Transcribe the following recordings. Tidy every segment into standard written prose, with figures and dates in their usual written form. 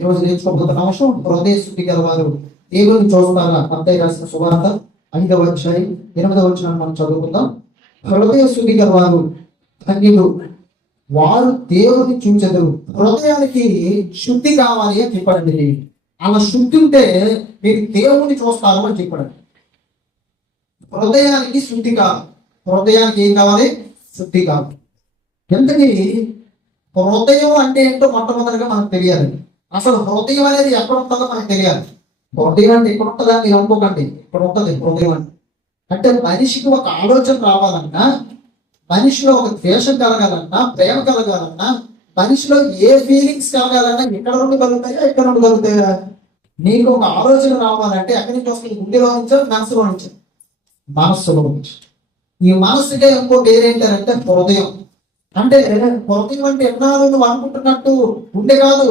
ఈరోజు నేర్చుకోబోతున్న అంశం హృదయ శుద్ధి గల వారు దేవుని చూస్తారా. మత్తయి రాసిన సువార్త 5వ అధ్యాయం 8వ వచనాన్ని మనం చదువుకుందాం. హృదయ శుద్ధి గల వారు ధన్యులు, వారు దేవుని చూచెదరు. హృదయానికి శుద్ధి కావాలి అని చెప్పండి. అలా శుద్ధి ఉంటే మీరు దేవుని చూస్తారు అని చెప్పండి. హృదయానికి శుద్ధి కావాలి. హృదయానికి ఏం కావాలి? శుద్ధి కావాలి. ఎందుకని హృదయం అంటే ఏంటో మొట్టమొదటిగా మనకు తెలియాలి. అసలు హృదయం అనేది ఎక్కడ ఉంటుందో మనకు తెలియాలి. హృదయం అంటే ఎక్కడ ఉంటుందా మీరు అనుకోకండి. ఇక్కడ ఉంటుంది హృదయం అంటే మనిషికి ఒక ఆలోచన రావాలన్నా, మనిషిలో ఒక ద్వేషం కలగాలన్నా, ప్రేమ కలగాలన్నా, మనిషిలో ఏ ఫీలింగ్స్ కలగాలన్నా ఎక్కడ నుండి కలుగుతాయో ఎక్కడ నుండి కలుగుతాయా? నీకు ఒక ఆలోచన రావాలంటే ఎక్కడి నుంచి వస్తుంది? గుండెలో నుంచో, మనసులో నుంచి? మనస్సులో నుంచి. ఈ మనస్సుకే ఇంకో పేరేంటారంటే హృదయం. అంటే హృదయం అంటే ఎన్నాళ్ళు నువ్వు అనుకుంటున్నట్టు ఉండే కాదు,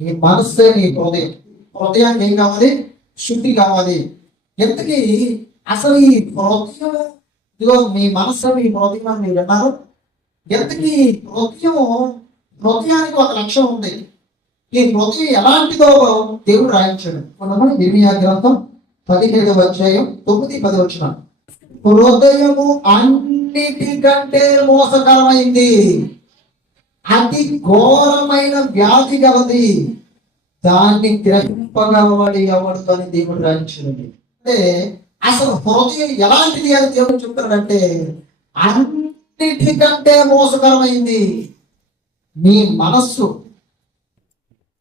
నీ మనస్సే నీ హృదయం. హృదయానికి ఏం కావాలి? శుద్ధి కావాలి. ఎంతకీ అసలు ఈ హృదయం, ఇదిగో మీ మనస్సు మీ హృదయం అని మీరు అన్నారు. ఎంతకీ హృదయానికి ఒక లక్ష్యం ఉంది. ఈ హృదయం ఎలాంటిదో దేవుడు రాయించాడు. మనము ఇర్మియా గ్రంథం 17వ అధ్యాయం 9-10 వచనాలు. హృదయము అన్నిటికంటే మోసకరమైంది, అతి ఘోరమైన వ్యాధి గలది, దాన్ని గ్రహింపగలవాడు ఎవడు అని దేవుడు రాయించాడండి. అంటే అసలు హృదయం ఎలాంటిది అని దేవుడు చెప్తాడంటే అన్నిటికంటే మోసకరమైంది. మీ మనస్సు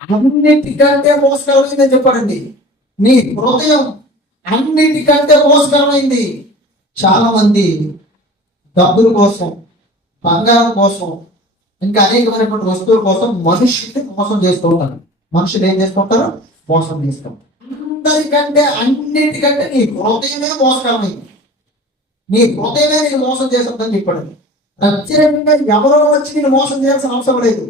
అన్నిటికంటే మోసకరమైంది అని చెప్పాడండి. నీ హృదయం అన్నిటికంటే మోసకరమైంది. చాలా మంది డబ్బుల కోసం, బంగారం కోసం, ఇంకా అనేకమైనటువంటి వస్తువుల కోసం మనుషుల్ని మోసం చేస్తూ ఉంటారు. మనుషులు ఏం చేస్తుంటారు? మోసం చేస్తాం. అందరికంటే అన్నిటికంటే నీ హృదయమే మోసకరమైంది. నీ హృదయమే నేను మోసం చేస్తుందని చెప్పాడు. ప్రత్యేకంగా ఎవరో వచ్చి నేను మోసం చేయాల్సిన అవసరం లేదు.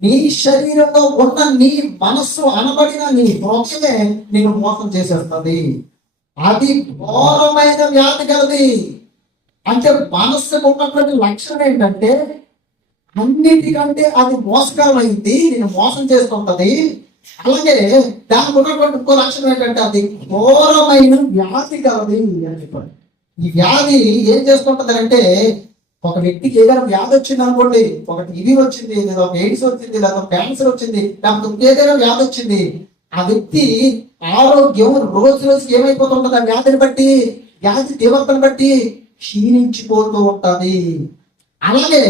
నీ శరీరంలో ఉన్న నీ మనస్సు అనబడిన నీ హృదయమే నేను మోసం చేసేస్తుంది. అది ఘోరమైన వ్యాధి కలది. అంటే మనస్సుకు ఉన్నటువంటి లక్షణం ఏంటంటే అన్నిటికంటే అది మోసకరమైంది, నేను మోసం చేస్తుంటది. అలాగే దానికి ఉన్నటువంటి ఇంకో లక్షణం ఏంటంటే అది ఘోరమైన వ్యాధి కలది అని చెప్పాడు. ఈ వ్యాధి ఏం చేస్తుంటది అంటే, ఒక వ్యక్తికి ఏదైనా వ్యాధి వచ్చింది అనుకోండి, ఒకటి ఇది వచ్చింది, లేదా ఒక ఎయిడ్స్ వచ్చింది, లేదా క్యాన్సర్ వచ్చింది, లేకపోతే ఏదైనా వ్యాధి వచ్చింది, ఆ వ్యక్తి ఆరోగ్యం రోజు రోజుకి ఏమైపోతుంటది? ఆ వ్యాధిని బట్టి, వ్యాధి తీవ్రతను బట్టి క్షీణించిపోతూ ఉంటది. అలాగే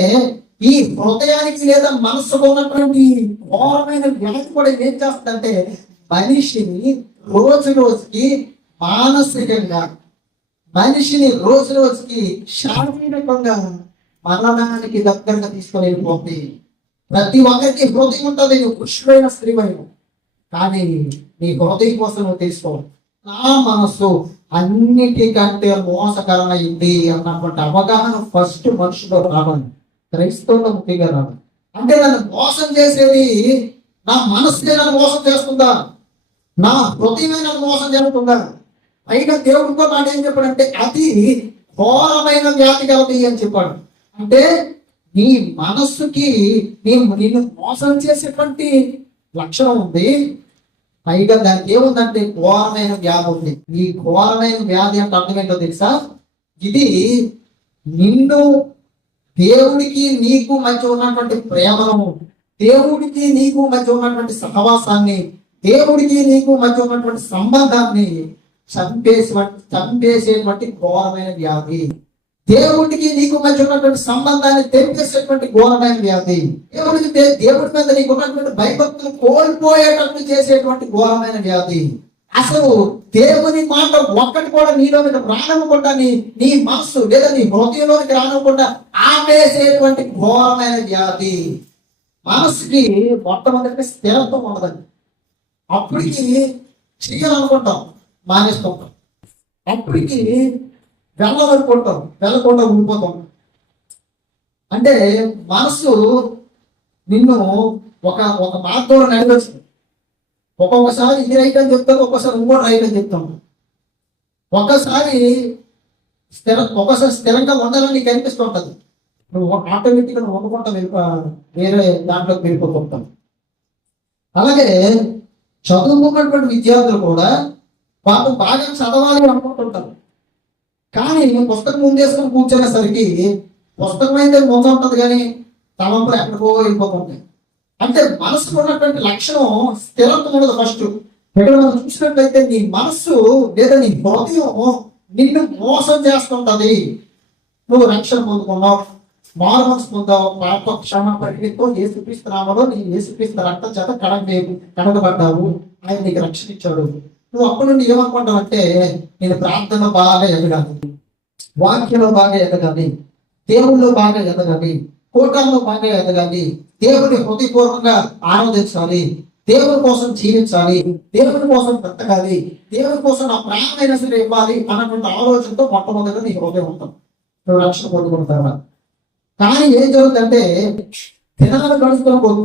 ఈ హృదయానికి లేదా మనస్సుకు ఉన్నటువంటి ఘోరమైన వ్యాధి కూడా ఏం చేస్తుందంటే మనిషిని రోజు రోజుకి మానసికంగా, మనిషిని రోజు రోజుకి శారీరకంగా మరణానికి దగ్గరగా తీసుకొని వెళ్ళిపోతుంది. ప్రతి ఒక్కరికి హృదయం ఉంటుంది. నువ్వు పురుషుడైన స్త్రీవైన, కానీ నీ హృదయం కోసం నువ్వు తీసుకోవాలి. నా మనస్సు అన్నిటికంటే మోసకరమైంది అన్నటువంటి అవగాహన ఫస్ట్ మనుషులో రావాలి. క్రైస్తవుల్లో ముఖ్యంగా రావాలి. అంటే నన్ను మోసం చేసేది నా మనస్సే నన్ను మోసం చేస్తుందా? నా హృదయమే నన్ను మోసం జరుగుతుందా? అయినా దేవుడితో మాట ఏం చెప్పాడంటే అది ఘోరమైన వ్యాధి కలది అని చెప్పాడు. అంటే నీ మనస్సుకి నిన్ను మోసం చేసేటువంటి లక్షణం ఉంది. పైగా దానికి ఏముందంటే ఘోరమైన వ్యాధి ఉంది. ఈ ఘోరమైన వ్యాధి అంటే అర్థం ఏంటో తెలుసా? ఇది నిన్ను దేవుడికి నీకు మధ్య ఉన్నటువంటి ప్రేమను, దేవుడికి నీకు మధ్య ఉన్నటువంటి సహవాసాన్ని, దేవుడికి నీకు మధ్య ఉన్నటువంటి సంబంధాన్ని చంపేసేటువంటి ఘోరమైన వ్యాధి. దేవుడికి నీకు మధ్య ఉన్నటువంటి సంబంధాన్ని తెంపేసేటువంటి ఘోరమైన వ్యాధి. దేవుడి మీద నీకు ఉన్నటువంటి భయభక్తులు కోల్పోయేటట్టు చేసేటువంటి ఘోరమైన వ్యాధి. అసలు దేవుని మాట ఒక్కటి కూడా నీలోకి రానివ్వకుండా, నీ మనస్సు లేదా నీ హృదయంలోనికి రానివ్వకుండా ఆపేసేటువంటి ఘోరమైన వ్యాధి. మనస్సుకి మొట్టమొదటి స్థిరత్వం ఉండదండి. అప్పటికి చేయాలనుకుంటాం, మానేస్తుంటాం. అప్పటికి వెళ్ళాలనుకుంటాం, వెళ్ళకుండా ఉండిపోతాం. అంటే మనసు నిన్ను ఒక మార్గంలో నడిపేస్తుంది. ఒక్కొక్కసారి ఇది రైట్ అని చెప్తాను, ఒక్కొక్కసారి ఇంకోటి రైట్ అని చెప్తాము. ఒక్కసారి స్థిరంగా ఉండాలని నీకు అనిపిస్తుంటది. నువ్వు ఆటోమేటిక్గా వండుకుంటా వేరే దాంట్లోకి వెళ్ళిపోతుంటావు. అలాగే చదువుకున్నటువంటి విద్యార్థులు కూడా వాళ్ళు బాగా చదవాలి అనుకుంటుంటారు. కానీ పుస్తకం ముందేసుకొని కూర్చునేసరికి పుస్తకం అయితే ముందు ఉంటుంది కానీ తలంపులు ఎక్కడికో వెళ్ళిపోతుంటాయి. అంటే మనసుకు ఉన్నటువంటి లక్షణం స్థిరత్వం ఉండదు. ఫస్ట్ ఇక్కడ మనం చూసినట్లయితే నీ మనస్సు లేదా నీ హృదయం నిన్ను మోసం చేస్తుంటది. నువ్వు రక్షణ పొందుకున్నావు, మారు మనసు పొందావు, పాప క్షమాపణతో యేసుక్రీస్తు నామములో నీ యేసుక్రీస్తు రక్తం చేత కడగబడ్డావు, ఆయన నీకు రక్షణ ఇచ్చాడు. నువ్వు అప్పటి నుండి ఏమనుకుంటావు అంటే నేను ప్రార్థనలో బాగా ఎదగాలి, వాక్యంలో బాగా ఎదగాలి, దేవుళ్ళు బాగా ఎదగాలి, కూటాల్లో బాగా ఎదగాలి, దేవుని హృదయపూర్వకంగా ఆరాధించాలి, దేవుని కోసం జీవించాలి, దేవుని కోసం బ్రతకాలి, దేవుని కోసం నా ప్రాణమైన సరే ఇవ్వాలి అన్నటువంటి ఆలోచనతో మొట్టమొదటి నీ హృదయం ఉంటాం. నువ్వు రక్షణ పొందుకుంటావా? కానీ ఏం జరుగుతుందంటే దినాలు గడుస్తున్న కొద్ది,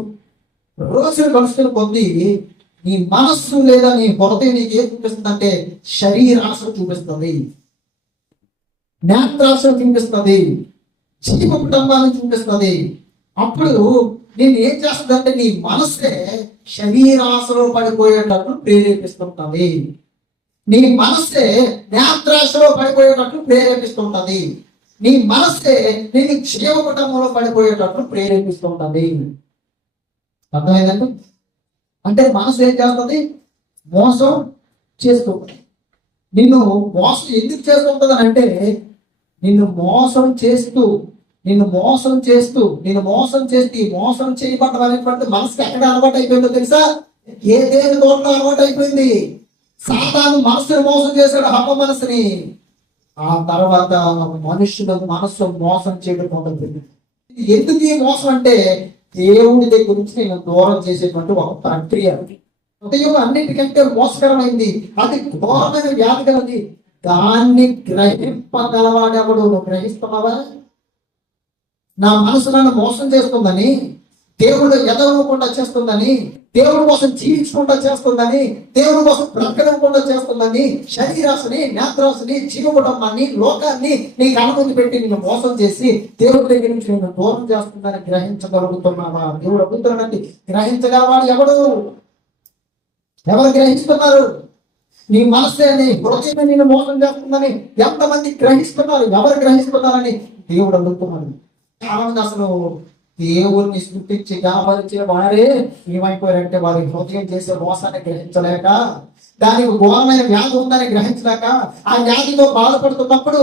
రోజులు గడుస్తున్న కొద్ది నీ మనస్సు లేదా నీ హృదయం నీకు ఏం చూపిస్తుంది అంటే శరీరాశను చూపిస్తుంది, నేత్రాశను చూపిస్తుంది, జీవ కుటుంబాన్ని చూపిస్తుంది. అప్పుడు నేను ఏం చేస్తుందంటే నీ మనస్సే శరీరాశలో పడిపోయేటట్లు ప్రేరేపిస్తుంటది, నీ మనస్సే నేత్రాశలో పడిపోయేటట్లు ప్రేరేపిస్తుంటది, నీ మనస్సే నేను జీవ కుటుంబంలో పడిపోయేటట్లు ప్రేరేపిస్తుంటది. అర్థమైందండి? అంటే మనసు ఏం చేస్తుంది? మోసం చేస్తుంది. నిన్ను మోసం ఎందుకు చేస్తుంటది అంటే నిన్ను మోసం చేస్తూ ఈ మోసం చేయబడ్డం అనేటువంటి మనసుకి ఎక్కడ అలవాటు అయిపోయిందో తెలుసా? ఏ దేని తోటలో అలవాటు అయిపోయింది. సాతాను మనసుని మోసం చేశాడు, హవ్వ మనసుని. ఆ తర్వాత మనుషుల మనస్సు మోసం చేయడం మొదలుపెట్టింది. ఎందుకు ఈ మోసం అంటే దేవుడి దగ్గర నుంచి నేను దూరం చేసేటువంటి ఒక ప్రక్రియ. హృదయం అన్నిటికంటే మోసకరమైంది, అది ఘోరమైన వ్యాధి కలది. దాన్ని గ్రహింపగలవాడెవడు? నువ్వు గ్రహిస్తున్నావా? నా మనసు నన్ను మోసం చేస్తుందని, దేవుడు ఎదవకుండా చేస్తుందని, దేవుడి కోసం జీవించకుండా చేస్తుందని, దేవుడి కోసం బ్రతకకుండా చేస్తుందని, శరీరాశని, నేత్రాశని, జీవ కుటుంబాన్ని, లోకాన్ని నీకు అనుమతి పెట్టి నిన్ను మోసం చేసి దేవుడి దగ్గర నుంచి నిన్ను దూరం చేస్తుందని గ్రహించగలుగుతున్నావా? దేవుడు అడుగుతున్నాడండి, గ్రహించగలవాడు ఎవడు? ఎవరు గ్రహిస్తున్నారు? నీ మనసే, నీ హృదయమే నిన్ను మోసం చేస్తుందని ఎంతమంది గ్రహిస్తున్నారు? ఎవరు గ్రహిస్తున్నారని దేవుడు అడుగుతున్నాడు. చాలా మంది అసలు దేవుడిని సృష్టించి గాపరిచే వారే ఏమైపోయారంటే వారి హృదయం చేసే మోసాన్ని గ్రహించలేక, దానికి ఘోరమైన వ్యాధి ఉందని గ్రహించలేక, ఆ వ్యాధితో బాధపడుతున్నప్పుడు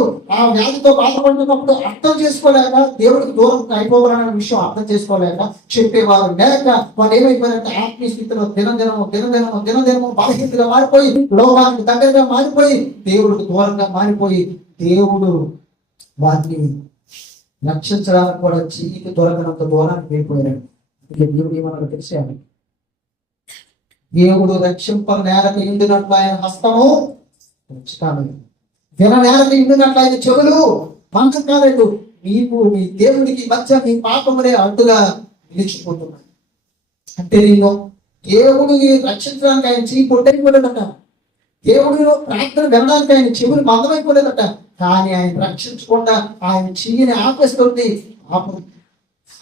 అర్థం చేసుకోలేక, దేవుడికి దూరం అయిపోవాలనే విషయం అర్థం చేసుకోలేక, చెప్పేవారు లేక వాళ్ళు ఏమైపోయారంటే ఆత్మీయ స్థితిలో దినదినము బలహీనతగా మారిపోయి, లోకానికి దగ్గరగా మారిపోయి, దేవుడికి దూరంగా మారిపోయి, దేవుడు వారిని రక్షించడానికి కూడా చీకి దొరకనంత దూరానికి వెళ్ళిపోయాడు. దేవుడు ఏమన్నాడు తెలిసాను? దేవుడు రక్షింప నేలకు ఇండినట్లు ఆయన హస్తము ఉంచుతాను, విన నేలకు ఇండినట్లు ఆయన చెవులు మంచం కాలేదు. నీవు నీ దేవుడికి మధ్య నీ పాపములే అడ్డుగా నిలిచిపోతున్నాయి. అంటే నేను దేవుడిని రక్షించడానికి ఆయన చెయ్యి పొట్టైపోలేదట, దేవుడు ప్రార్థన వినడానికి ఆయన చెవులు మందమైపోలేదట. కానీ ఆయన రక్షించకుండా ఆయన చెయ్యిని ఆపేస్తుంది.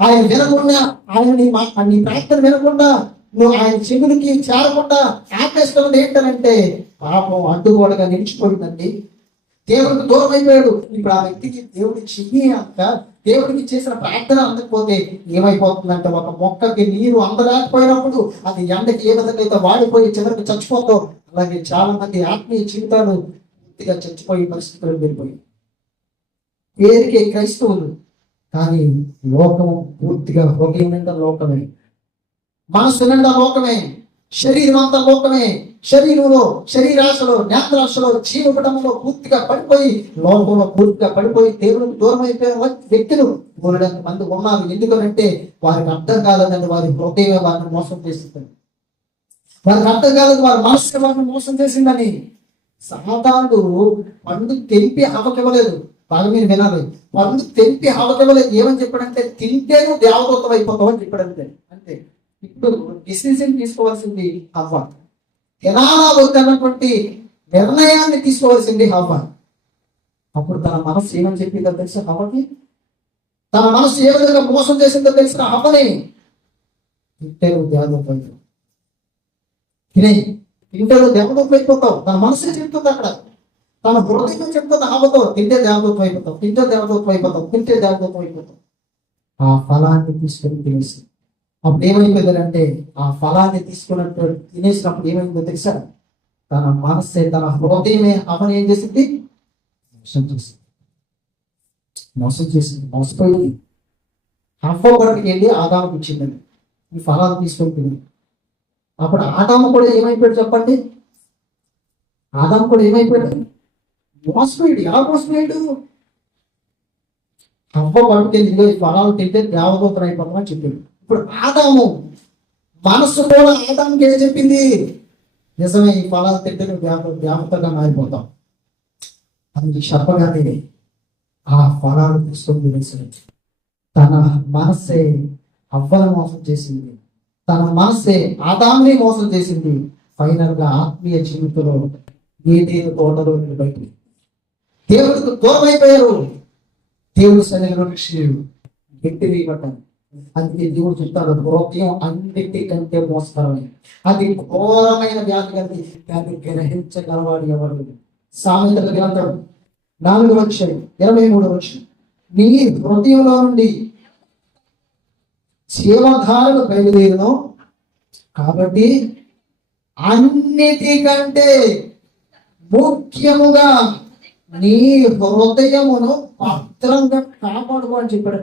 ఆయన వినకుండా, ఆయన నీ ప్రార్థన వినకుండా, నువ్వు ఆయన చెవులకి చేరకుండా ఆపేస్తున్నది ఏంటనంటే పాపం అడ్డుగోడగా నిలిచిపోయిందండి. దేవుడికి దూరం అయిపోయాడు. ఇప్పుడు ఆ వ్యక్తికి దేవుడి చెయ్యి అంత, దేవుడికి చేసిన ప్రార్థన అందకపోతే ఏమైపోతుందంటే ఒక మొక్కకి నీరు అందలేకపోయినప్పుడు అది ఎండకి ఏ విధంగా అయితే వాడిపోయి చివరికి చచ్చిపోతావు, అలాగే చాలా మంది ఆత్మీయ జీవితాలు పూర్తిగా చచ్చిపోయే పరిస్థితులు వెళ్ళిపోయి పేరుకే క్రైస్తవులు, కానీ లోకము పూర్తిగా హృదయం నిండా లోకమే, మనస్సు నిండా లోకమే, శరీరం అంతా లోకమే. శరీరంలో, శరీరాశలో, నేత్రాశలో, జీవ కుటుంబంలో పూర్తిగా పడిపోయి, లోకంలో పూర్తిగా పడిపోయి దేవుడికి దూరం అయిపోయిన వ్యక్తులు మూలంత మంది ఉన్నారు. ఎందుకంటే వారికి అర్థం కాలేదండి, వారి హృదయం వారిని మోసం చేసిందని. వారికి అర్థం కాలేదు, వారి మనస్సు వారిని మోసం చేసిందని. సాతానుడు పండు తెంపి హవకివ్వలేదు. బాగా మీరు వినాలి, పండు తెంపి హవకివ్వలేదు. ఏమని చెప్పాడంటే తింటే నువ్వు దేవదూతం అయిపోతావు అని చెప్పాడంతే. అంతే. ఇప్పుడు డిసిజన్ తీసుకోవాల్సింది హవ్వ, తినాలా వద్దన్నటువంటి నిర్ణయాన్ని తీసుకోవాల్సింది హవ్వ. అప్పుడు తన మనసు ఏమని చెప్పిందో తెలిసి హవ్వకి, తన మనసు ఏ విధంగా మోసం చేసిందో తెలిసిన హవ్వని, తింటే నువ్వు దేవదూతం అయిపోతావు. తినే తింటే దేవదూతం అయిపోతావు. తన మనసు చెప్తుంది అక్కడ, తన హృదయం చెప్తుంది ఆపతో తింటే దేవదూతం అయిపోతావు, తింటే దేవదూతం అయిపోతావు, తింటే దేవదూతం అయిపోతావు. ఆ ఫలాన్ని తీసుకొని తినేసి అప్పుడు ఏమైపోయిందంటే, ఆ ఫలాన్ని తీసుకున్నట్టు తినేసినప్పుడు ఏమైందో తెలుసా? తన మనస్సే, తన హృదయమే అవని ఏం చేసింది? మోసం చేసింది, మోసపోయింది. హవ్వ కొరకు వెళ్ళి ఆదాముకి ఇచ్చిందండి ఈ ఫలాన్ని తీసుకొని తిని. అప్పుడు ఆదాము కూడా ఏమైపోయాడు చెప్పండి? ఆదాము కూడా ఏమైపోయాడు? మోసపోయాడు. ఎలా మోసపోయాడు? హవ్వ పట్టుకెళ్ళి ఈ ఫలాలు తింటే దేవదూతలు అయిపోతామని చెప్పాడు. ఇప్పుడు ఆదాము మనస్సు కూడా ఆదాముకి ఏం చెప్పింది? నిజమే, ఈ ఫలాలు తింటే నువ్వు దేవతగా మారిపోతావు అని చెప్పగానే ఆ ఫలాలు తీసుకొని తినేసాడు. తన మనస్సే హవ్వను మోసం చేసింది, తన మనస్సే ఆదాముని మోసం చేసింది. ఫైనల్ గా ఆత్మీయ జీవితంలో ఏదేని తోటలో బయట దేవుడికి దూరం అయిపోయారు. దేవుడు సన్నిధిలో గట్టి వేయబడ్డారు. అందుకే దేవుడు చెప్తాడు, హృదయం అన్నిటికంటే మోసకరమైన, అది ఘోరమైన వ్యాధి కలిగి దాన్ని గ్రహించగలవాడు ఎవరు? సామెతల గ్రంథం 4:23 నీ హృదయంలో నుండి జీవధారలు బయలుదేరును కాబట్టి అన్నిటికంటే ముఖ్యముగా నీ హృదయమును భద్రంగా కాపాడుకో అని చెప్పాడు.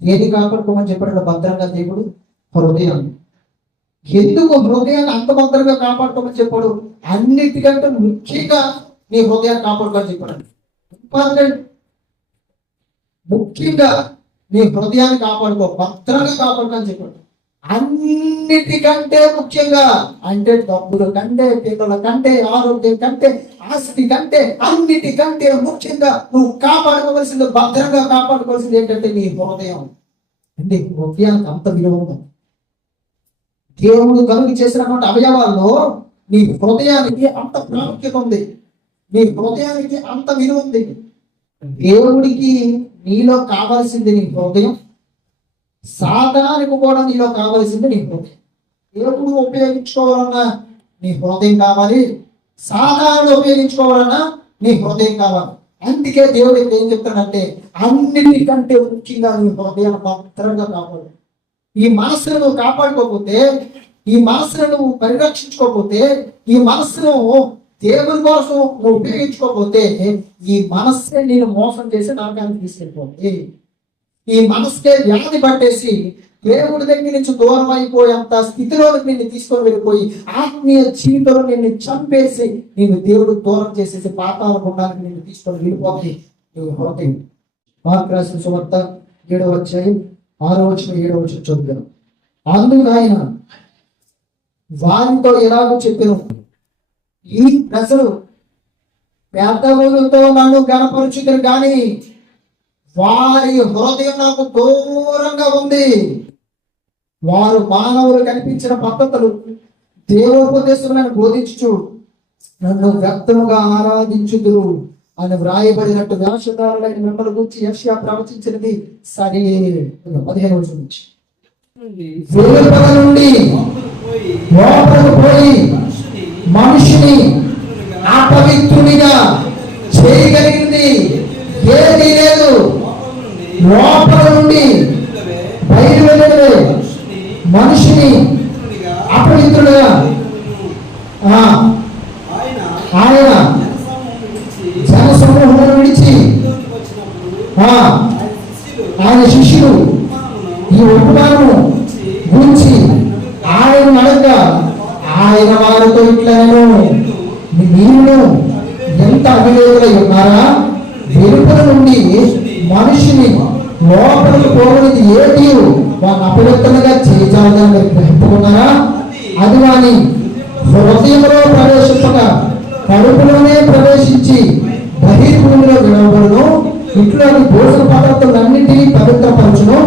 ఏది కాపాడుకోమని చెప్పాడు భద్రంగా? దేవుడు హృదయం. ఎందుకు హృదయాన్ని అంత భద్రంగా కాపాడుకోమని చెప్పాడు? అన్నిటికంటే ముఖ్యంగా నీ హృదయాన్ని కాపాడుకోమని చెప్పాడు. ఇంపార్టెంట్, ముఖ్యంగా నీ హృదయాన్ని కాపాడుకో, భద్రంగా కాపాడుకోని చెప్పాడు. అన్నిటికంటే ముఖ్యంగా అంటే డబ్బుల కంటే, పిల్లల కంటే, ఆరోగ్యం కంటే, ఆస్తి కంటే, అన్నిటికంటే ముఖ్యంగా నువ్వు కాపాడుకోవాల్సింది, భద్రంగా కాపాడుకోవాల్సింది ఏంటంటే నీ హృదయం. అంటే హృదయానికి అంత విలువ ఉంది. దేవుడు కలుగు చేసినటువంటి అవయవాల్లో నీ హృదయానికి అంత ప్రాముఖ్యత ఉంది, నీ హృదయానికి అంత విలువ ఉంది. దేవుడికి నీలో కావాల్సింది నీ హృదయం, సాధారణకు కూడా నీలో కావాల్సింది నీ హృదయం. దేవుడు ఉపయోగించుకోవాలన్నా నీ హృదయం కావాలి, సాధారణ ఉపయోగించుకోవాలన్నా నీ హృదయం కావాలి. అందుకే దేవుడు ఏం చెప్తాడంటే అన్నిటికంటే ముఖ్యంగా నీ హృదయాన్ని భద్రంగా కాపాడు. ఈ మనస్సును నువ్వు కాపాడుకోకపోతే, ఈ మనస్సును నువ్వు పరిరక్షించుకోకపోతే, ఈ మనస్సును దేవుని కోసం నువ్వు ఉపయోగించుకోకపోతే, ఈ మనస్సే నేను మోసం చేసి నరకానికి తీసుకెళ్ళిపోతుంది. ఈ మనస్కే వ్యాధి పట్టేసి దేవుడి దగ్గర నుంచి దూరం అయిపోయేంత స్థితిలోకి నిన్ను తీసుకొని వెళ్ళిపోయి ఆత్మీయ జీవితంలో నిన్ను చంపేసి నేను దేవుడు దూరం చేసేసి పాతాల గుండానికి నిన్ను తీసుకొని వెళ్ళిపోతుంది నీ హృదయం. మార్కు రాసిన సువార్త 7:6-7 చదువుతాను. అందుకు ఆయన వారితో ఎలాగో చెప్పాను, ఈ ప్రజలు పెద్దవులతో నన్ను గణపరుచుతారు కానీ వారి హృదయం నాకు దూరంగా ఉంది. వారు మానవులు కనిపించిన పద్ధతులు దేవోపదేశములను బోధించు నన్ను వ్యక్తముగా ఆరాధించుదురు అని వ్రాయబడినట్టు వేషధారులైన మిమ్మల్ని గురించి యెషయా ప్రవచించినది సరే. 15 నుంచి వెలుపల నుండి లోపలకు పోయి మనిషిని అపవిత్రునిగా చేయగలిగింది ఏది లేదు. లోపల నుండి బయలు వెళ్ళే మనిషిని అపవిత్రుడుగా ఆయన జనసమూహమును విడిచి ఆయన శిష్యులు ఈ ఉపమానము గురించి ఆయన అడగగా ఆయన వారితో ఇట్లను, మీరు ఎంత అవివేకులై ఉన్నారా? వెలుపల నుండి మనిషిని లోపలికి పోవడానికి ఏది వారిని అపవిత్రంగా చేయజాలని గ్రహించుకున్నారా? అది వాని హృదయంలో ప్రవేశింపగా కడుపులోనే ప్రవేశించి బహిర్భూమిలో విడవబడును. ఇట్లాంటి భోజన పదార్థాలన్నింటినీ పవిత్రపరచును.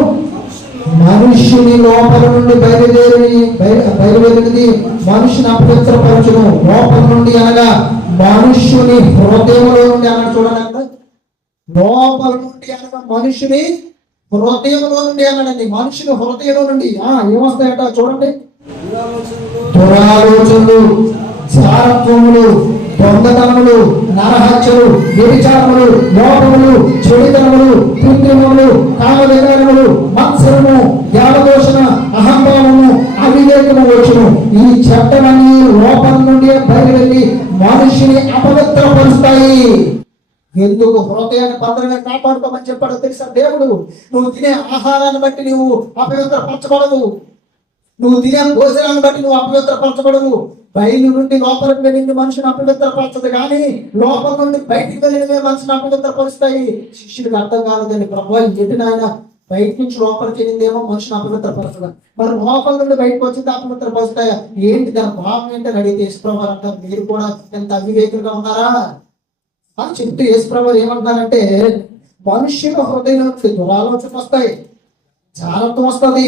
మనుష్యుని లోపల నుండి బయలుదేరినది మనుషుని అపవిత్రపరచును. లోపల నుండి అనగా మనుష్యుని హృదయంలో నుండి అన్న చూడండి, లోపల నుండి అనగా మనుషుని హృదయంలో నుండి అన్నాడండి. మనుషుని హృదయంలో నుండి ఏమొస్తాయట చూడండి. దురాలోచనలు, జారత్వములు, దొంగతనములు, నరహత్యలు, వ్యభిచారములు, లోపములు, చెడుతనములు, కృత్రిమములు, కామవికారములు, మత్సరము, దేవదోషణ, అహంభావము, అవివేకము వచ్చును. ఈ చెడ్డలన్నీ లోపల నుండి బయలువెళ్ళి మనిషిని అపవిత్రపరుస్తాయి. ఎందుకు? హృదయాన్ని భద్రంగా కాపాడుకోమని చెప్పాడో తెలుసా దేవుడు? నువ్వు తినే ఆహారాన్ని బట్టి నువ్వు అపవిత్రపరచబడవు. నువ్వు తినే భోజనాన్ని బట్టి నువ్వు అపవిత్రపరచబడవు. బయలు నుండి లోపలికి వెళ్ళింది మనుషుని అపవిత్రపరచదు, కానీ లోపల నుండి బయటికి వెళ్ళినవే మనుషుని అపవిత్రపరుస్తాయి. శిష్యుడికి అర్థం కాలేదండి, ప్రభు ఎటు నాయన బయట నుంచి లోపలికి వెళ్ళిందేమో మనుషుని అపవిత్రపరచదు, మరి లోపల నుండి బయటకు వచ్చింది అపవిత్రపరుస్తాయా? ఏంటి దాని భావం ఏంటని అడిగితే యేసుప్రభు అంటారు, మీరు కూడా ఎంత అవివేకులుగా ఉన్నారా అని చెప్తూ యేసుప్రభు ఏమంటున్నారంటే, మనుష్యుల హృదయంలో దురాలోచన వస్తాయి, జాగ్రత్తం వస్తుంది,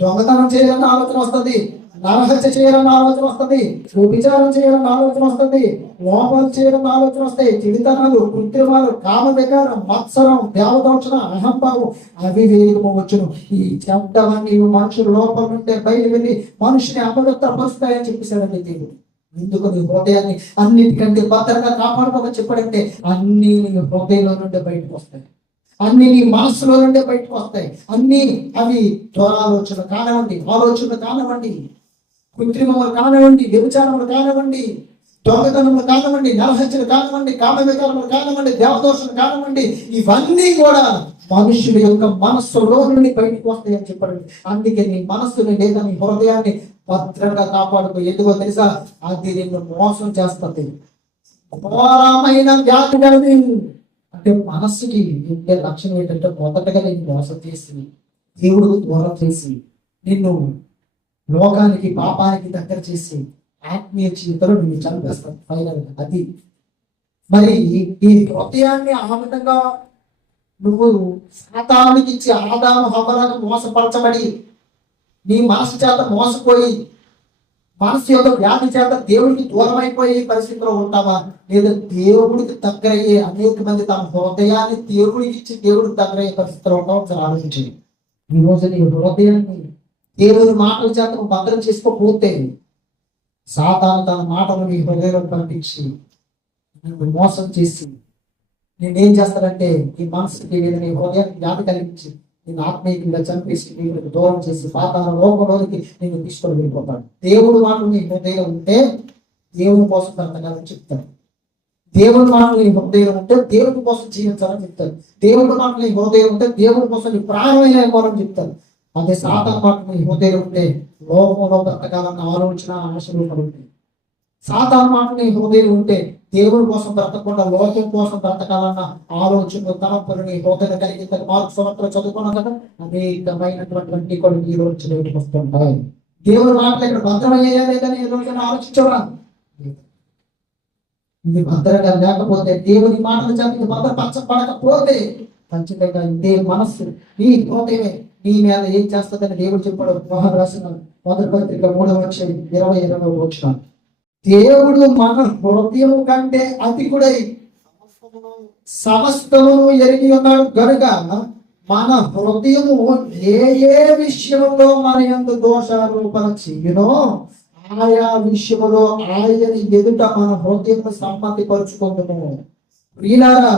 దొంగతనం చేయాలన్న ఆలోచన వస్తుంది, నరహత్య చేయాలన్న ఆలోచన వస్తుంది, వ్యభిచారం చేయాలన్న ఆలోచన వస్తుంది, లోపాలు చేయాలన్న ఆలోచన వస్తాయి, చిడితనాలు, కృత్రిమాలు, కామ వికారం, మత్సరం, దేవదోషణ, అహంభావం, అవివేకము వచ్చును. ఈ చెడ్డవన్నీ మనుషుల లోపల నుండే బయలు వెళ్ళి మనుషుని అపవిత్రపరుస్తాయని చెప్పేశాడండి దేవుడు. ఎందుకు? నీ హృదయాన్ని అన్నిటికంటే భద్రంగా కాపాడుకోమని చెప్పాడంటే, అన్ని నీ హృదయంలో నుండి బయటకు వస్తాయి, అన్ని నీ మనస్సులో నుండే బయటకు వస్తాయి. అన్ని అవి దురాలోచన కానివ్వండి, ఆలోచనలు కానివ్వండి, కృత్రిమములు కానివ్వండి, వ్యభిచారములు కానివ్వండి, దొంగతనములు కానివ్వండి, నరహత్యలు కానివ్వండి, కామ వికారములు కానివ్వండి, దేవదోషలు కానివ్వండి, ఇవన్నీ కూడా మనుషుల యొక్క మనస్సులో నుండి బయటకు వస్తాయి అని చెప్పాడు. అందుకే నీ మనస్సుని లేదా నీ హృదయాన్ని భద్రంగా కాపాడుకో. ఎందుకో తెలుసా? అది నిన్ను మోసం చేస్తుంది. ఘోరమైన వ్యాధి కలిగి అంటే మనస్సుకి ఉండే లక్షణం ఏంటంటే, మొదటగా నేను మోసం చేసి, దేవుడు దూరం చేసి, నిన్ను లోకానికి పాపానికి దగ్గర చేసి, ఆత్మీయ జీవితంలో నిన్ను చంపేస్తాను ఫైనల్. అది మరి ఈ హృదయాన్ని ఆ విధంగా నువ్వు సాతానునికి ఇచ్చి ఆదాము హవ్వలను మోసపరచబడి నీ మనసు చేత మోసపోయి, మనసు యొక్క వ్యాధి చేత దేవుడికి దూరం అయిపోయే పరిస్థితిలో ఉంటావా? లేదా దేవుడికి దగ్గరయ్యే అనేక మంది తమ హృదయాన్ని దేవుడికి ఇచ్చి దేవుడికి దగ్గరయ్యే పరిస్థితిలో ఉంటావు? ఒకసారి ఆలోచించండి. ఈరోజు నీ హృదయాన్ని దేవుడి మాటల చేత భద్రం చేసుకోకపోతే, సాతాను తన మాటలు నీ హృదయంలో పంపించి నిన్ను మోసం చేసి నేనేం చేస్తాడంటే, ఈ మనసుకి లేదా నీ హృదయానికి వ్యాధి కలిగించి నేను ఆత్మీయంగా చంపేసి నీకు దూరం చేసి పాతాళ లోకంలోనికి నేను తీసుకొని వెళ్ళిపోతాడు. దేవుడు మాటలు నీ హృదయం ఉంటే దేవుని కోసం బ్రతకాలని చెప్తాడు. దేవుడి మాటలు నీ హృదయం ఉంటే దేవుడి కోసం జీవించాలని చెప్తాడు. దేవుడి మాటలు నీ హృదయం ఉంటే దేవుడి కోసం నీ ప్రాణమైన ఇవ్వాలని చెప్తాడు. అదే సాతాను మాటలు నీ హృదయం ఉంటే లోకంలో బ్రతకాలన్న ఆలోచన, ఆశలు ఉంటాయి. సాతాను మాటలు నీ హృదయం ఉంటే దేవుడి కోసం బ్రతకకుండా లోకం కోసం బ్రతకాలన్న ఆలోచన, తలంపులు నీ హృదయం కలిగి మార్పు సంవత్సరం చదువుకున్నాం కదా, అనేకమైనటువంటి కూడా ఈ రోజు బయటకు వస్తుంటాయి. దేవుడి మాటలు ఇక్కడ భద్రమయ్యా లేదని ఈ రోజున ఆలోచించవరా? ఇది భద్రంగా లేకపోతే, దేవుని మాటలు చెప్పి భద్రపరచబడకపోతే ఖచ్చితంగా ఇదే మనస్సు నీ హృదయమే నీ మీద ఏం చేస్తుందని దేవుడు చెప్పాడు. మోహన్ రాసిన మొదటి పత్రిక 3:20 దేవుడు మన హృదయము కంటే అధికుడై సమస్తమును ఎరిగి ఉన్నాడు గనుక మన హృదయము ఏ ఏ విషయంలో మన యందు దోషారోపణ చెయ్యునో ఆయా విషయములో ఆయన ఎదుట మన హృదయము సమ్మతిపరుచుకుంటున్నాము. ప్రియులారా,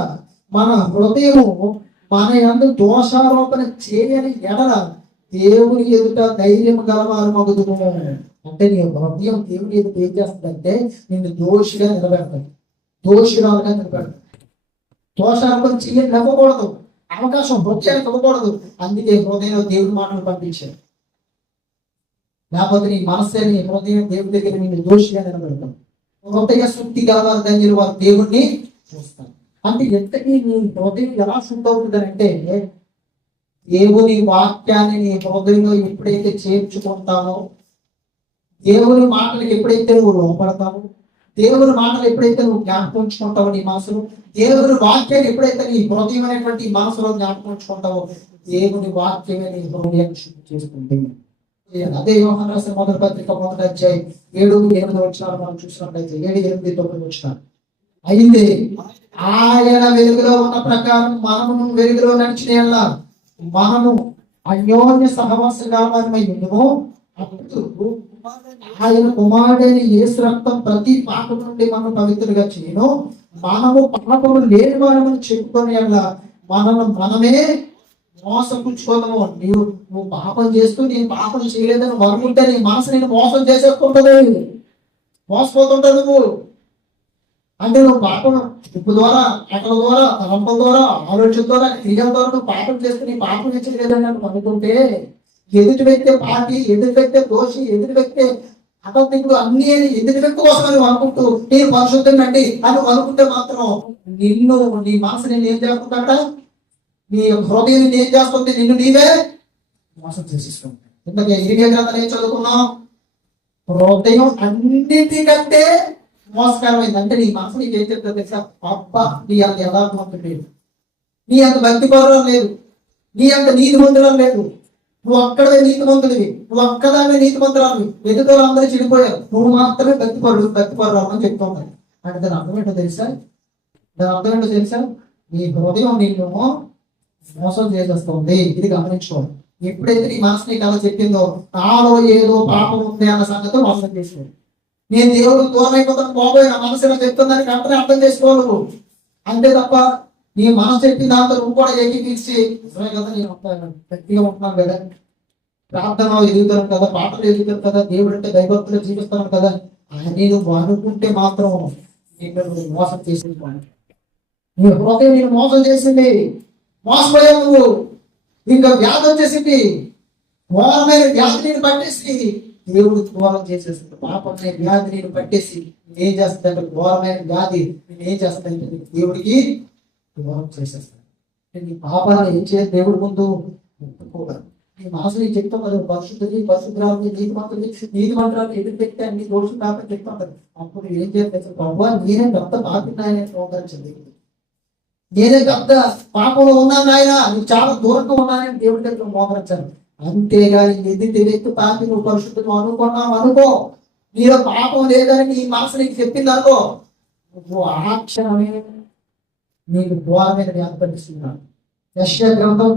మన హృదయము మన యందు దోషారోపణ చేయని ఎడల దేవుని ఎదుట ధైర్యం గలవారు మగుదుము. అంటే నీ హృదయం దేవుని ఎదుట ఏం చేస్తుందంటే నిన్ను దోషిగా నిలబెడతాడు, దోషిరాలుగా నిలబెడతాడు. దోషారోపణ చేయని ఇవ్వకూడదు, అవకాశం హృదయానికి ఇవ్వకూడదు. అందుకే హృదయంలో దేవుని మాటలు పంపించాడు. లేకపోతే నీ మనస్సే నీ హృదయం దేవుడి దగ్గర నిన్ను దోషిగా నిలబెడతాం. హృదయ శుద్ధి గలవారు ధన్యులు, వారు దేవుణ్ణి చూస్తారు. అంటే ఎంతకీ నీ హృదయం ఎలా శుద్ధి అవుతుంది అంటే, దేవుని వాక్యాన్ని నీ హృదయంలో ఎప్పుడైతే చేర్చుకుంటావో, దేవుని మాటలకు ఎప్పుడైతే నువ్వు లోపడతావో, దేవుని మాటలు ఎప్పుడైతే నువ్వు జ్ఞాపకం ఉంచుకుంటావో నీ మనసులో, దేవుని వాక్యాన్ని ఎప్పుడైతే నీ హృదయం అనేటువంటి మనసులో జ్ఞాపకం ఉంచుకుంటావో, దేవుని వాక్యమే నీ హృదయాన్ని శుద్ధి చేసుకుంటుంది. అదే యోహాను రాసిన మొదటి పత్రిక 1:7-8 మనం చూసినట్లయితే 7-8 అయింది. ఆయన వెలుగులో ఉన్న ప్రకారం మనము వెలుగులో నడిచిన మనము అన్యోన్య సహవాస కావాలమై ఉండుము. అప్పుడు ఆయన కుమారుడైన యేసు రక్తం ప్రతి పాపం నుండి మనం పవిత్రులుగా చేయను. మనము పాపము లేని వారమని చెప్పుకొని అలా మనమే మోసపుచ్చుకోదాము. నువ్వు పాపం చేస్తూ నేను పాపం చేయలేదని అనుకుంటే నీ మనసు నేను మోసం చేసేసుకుంటది, మోసపోతుంటది నువ్వు. అంటే నువ్వు పాపం ఉప్పు ద్వారా, అటల ద్వారా, తలంపుల ద్వారా, ఆలోచన ద్వారా, క్రియల ద్వారా నువ్వు పాపం చేస్తే నీ పాపం నచ్చలేదని అనుకుంటే ఎదుటి వ్యక్తి పాపి, ఎదుటి వ్యక్తి దోషి, ఎదుటి వ్యక్తి అపత్తికుడు అన్ని ఎదుటి వ్యక్తి కోసం నువ్వు అనుకుంటూ నేను పరిశుద్ధండి అని అనుకుంటే మాత్రం నీ మనసు నేను ఏం చేస్తుందంట, నీ హృదయం ఏం చేస్తుంది, నిన్ను నీవే మోసం చేసేస్తుంది. ఇంతకే ఇరిగే గ్రంథాలు ఏం చదువుకున్నాం? హృదయం అన్నిటికంటే మోసకరమైంది. అంటే నీ మనసు నీకు ఏం చెప్తుంది తెలుసా? అబ్బా నీ అంత యథార్థవంతుడు లేదు, నీ అంత భక్తి పౌరం లేదు, నీ అంత నీతి మందులం లేదు, నువ్వు అక్కడే నీతి మంతుడివి, నువ్వు అక్కదాన్ని నీతి మంతురాలు, ఎదుటోళ్ళు అందరూ చెడిపోయారు, నువ్వు మాత్రమే భక్తిపరుడు అని చెప్తున్నాడు. అంటే దాని అర్థం ఏంటో తెలుసా? నీ హృదయం నిన్ను మోసం చేసేస్తుంది. ఇది గమనించుకోవాలి. ఎప్పుడైతే నీ మనసు నీకు అలా చెప్పిందో నాలో ఏదో పాపం ఉంది అన్న సంగతి మోసం చేసుకోవాలి. నేను దేవుడు దూరం అయిపోతాను బాబోయ్ నా మనసు ఇలా చెప్తుందని వెంటనే అర్థం చేసుకోవాలి నువ్వు. అంతే తప్ప నీ మనసు చెప్పిన దాంతో నువ్వు కూడా ఏకీపించి కదా నేను గట్టిగా ఉంటున్నాను కదా, ప్రార్థన ఎదుగుతాను కదా, పాటలు ఎదుగుతాను కదా, దేవుడు అంటే దైవత్తులు జీవిస్తాను కదా అని నువ్వు అనుకుంటే మాత్రం నువ్వు మోసం చేసింది. నీ హృదయం నేను మోసం చేసింది, మోసపోయావు నువ్వు. ఇంకా వ్యాధి వచ్చేసింది, ఘోరమైన వ్యాధి నేను పట్టేసి దేవుడు దూరం చేసేస్తుంది. పాపం అనే వ్యాధి నేను పట్టేసి ఏం చేస్తుందంటే ఘోరమైన వ్యాధి నేను ఏం చేస్తానంటే దేవుడికి దూరం చేసేస్తాను. నీ పాపాన్ని ఏం చేయాలి? దేవుడి ముందు ఒప్పుకోవాలి. నీ మనసు నీకు చెప్తాం కదా, పరిశుద్ధి పరిశుద్ధాలు నీతి మంత్రాలు ఎదురు పెడితే అన్ని దోషులు కాకుండా చెప్తాం కదా. అప్పుడు ఏం చేయాలి? బాబా నేనే గొప్ప పాపినాయని ప్రోత్సహించింది, నేనే గొప్ప పాపంలో ఉన్నాను ఆయన, నువ్వు చాలా దూరంగా ఉన్నానని దేవుడి దగ్గర మోకరించాను. అంతేగాని ఎది తెలియదు పాపి నువ్వు పరిశుద్ధం అనుకున్నావు అనుకో, నీలో పాపం లేదని నీ మనసు నీకు చెప్పింది అనుకో, నువ్వు ఆ క్షణమే నీకు ఘోరమైన వ్యాధి పట్టిస్తున్నాడు. యెషయా గ్రంథం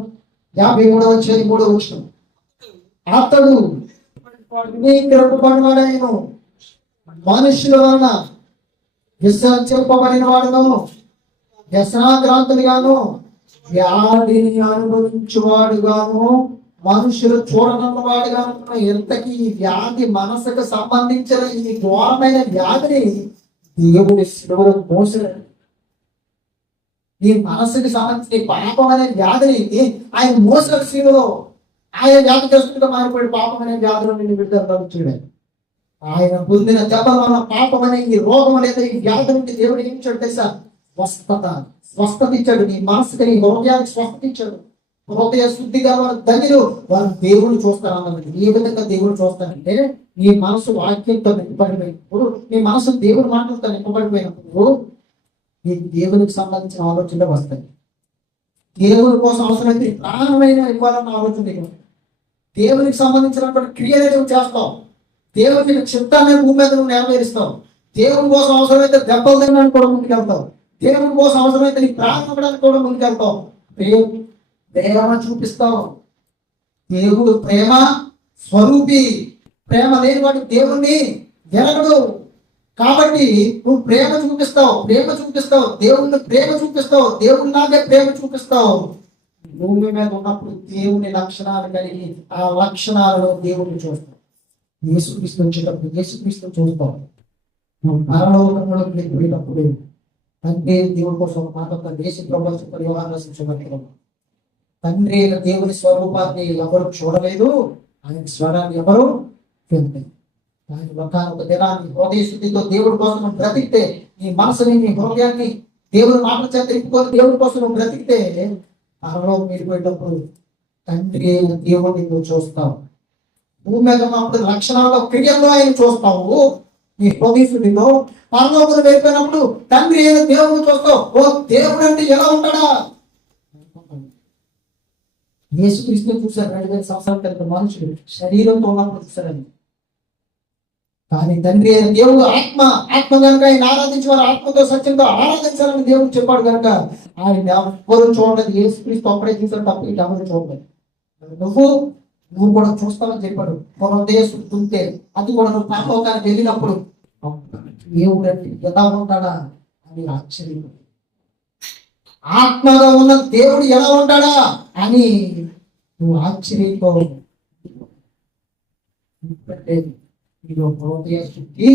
53:3 అతడు నీ కృపబడినవాడైన మనుషుల వలన విసర్జింపబడిన వాడును, వ్యసనాక్రాంతుడిగాను వ్యాధిని అనుభవించువాడుగాను మనుషులు చూడనున్నవాడుగాను. ఎంతకీ ఈ వ్యాధి మనసుకు సంబంధించిన ఈ ఘోరమైన వ్యాధిని దేవుడి శిలువలో మోసాడు. ఈ మనసుకి సంబంధించిన పాపం అనే వ్యాధిని ఆయన మోసాడు శిలువలో. ఆయన వ్యాధిగ్రస్తుడిగా మారిపోయి పాపం అనే వ్యాధిలో నిన్ను విడుదల చూడాలి. ఆయన పొందిన దెబ్బల వల్ల పాపం అనే ఈ రోగం అనేది ఈ వ్యాధి నుండి దేవుడు ఏం ఇచ్చాడు తెలుసా? స్వస్థత ఇచ్చాడు. నీ మనసుకి నీ హృదయానికి స్వస్థత ఇచ్చాడు. హృదయ శుద్ధిగా వారు ధనిలు వారు దేవుడు చూస్తారు అన్నది. ఏ విధంగా దేవుడు చూస్తారంటే నీ మనసు వాక్యంతో నింపబడిపోయినప్పుడు, నీ మనసు దేవుడి మాటలతో నింపబడిపోయినప్పుడు నీ దేవునికి సంబంధించిన ఆలోచనలు వస్తాయి. దేవుని కోసం అవసరమైతే ప్రాణమైన ఇవ్వాలన్న ఆలోచన నీకు, దేవునికి సంబంధించినటువంటి క్రియలు నువ్వు చేస్తావు, దేవుని చిత్తాన్ని భూమి మీద నువ్వు నెరవేరుస్తావు, దేవుని కోసం అవసరమైతే దెబ్బలు తినడానికి కూడా ముందుకెళ్తావు, దేవుని కోసం అవసరమైతే నీ ప్రాణం ఇవ్వడానికి కూడా ముందుకెళ్తావు, ప్రేమ చూపిస్తావు. దేవుడు ప్రేమ స్వరూపి, ప్రేమ లేని వాడు దేవుణ్ణి ఎరగడు. కాబట్టి నువ్వు ప్రేమ చూపిస్తావు, దేవుణ్ణి ప్రేమ చూపిస్తావు, దేవుడిలాగే ప్రేమ చూపిస్తావు. భూమి మీద ఉన్నప్పుడు దేవుని లక్షణాలు కలిగి ఆ లక్షణాలలో దేవుడిని చూస్తావు. యేసుక్రీస్తు వచ్చేటప్పుడు యేసుక్రీస్తు చూస్తావు. నువ్వు పరలోకంలోకి వెళ్ళినప్పుడు తండ్రి దేవుడి కోసం మాట్లాడుతా దేశ ప్రభుత్వ పరివారం తండ్రి దేవుని స్వరూపాన్ని ఎవరు చూడలేదు, ఆయన స్వరాన్ని ఎవరు వినలేదు. ఆయన ఒక దినాన్ని హృదయ శుద్ధితో దేవుడి కోసం నువ్వు బ్రతికితే, నీ మనసుని నీ హృదయాన్ని దేవుని మాటల చేత తిప్పుకొని దేవుడి కోసం నువ్వు బ్రతికితే పరలోకం వెళ్ళిపోయేటప్పుడు తండ్రి అయిన దేవుడిని నువ్వు చూస్తావు. భూమి మీద ఉన్నప్పుడు లక్షణాల్లో క్రియల్లో ఆయన చూస్తావు. నీ హృదయ శుద్ధిలో పరలోకం వెళ్ళిపోయినప్పుడు తండ్రి అయిన దేవుడిని చూస్తావు. ఓ దేవుడు అంటే ఎలా ఉంటాడా? యేసుక్రీస్తుని చూశారు 2000 సంవత్సరాల క్రితం మనుషులు శరీరంతో ఉన్నప్పుడు చూశారని. కానీ తండ్రి అయిన దేవుడు ఆత్మ కనుక ఆయన ఆరాధించేవారు ఆత్మతో సత్యంతో ఆరాధించాలని దేవుడు చెప్పాడు కనుక ఆయన ఎవరు చూడలేదు. యేసుక్రీస్తు అప్పుడే చూసారు తప్ప ఇటు ఎవరు చూడలేదు. నువ్వు నువ్వు కూడా చూస్తావని చెప్పాడు. హృదయ శుద్ధి ఉంటే అది కూడా నువ్వు పరలోకానికి వెళ్ళినప్పుడు దేవుడు అంటే ఎలా ఉంటాడా అని ఆశ్చర్యం. ఆత్మగా ఉన్న దేవుడు ఎలా ఉంటాడా అని నువ్వు ఆశ్చర్యంతో. ఎందుకంటే హృదయ శుద్ధి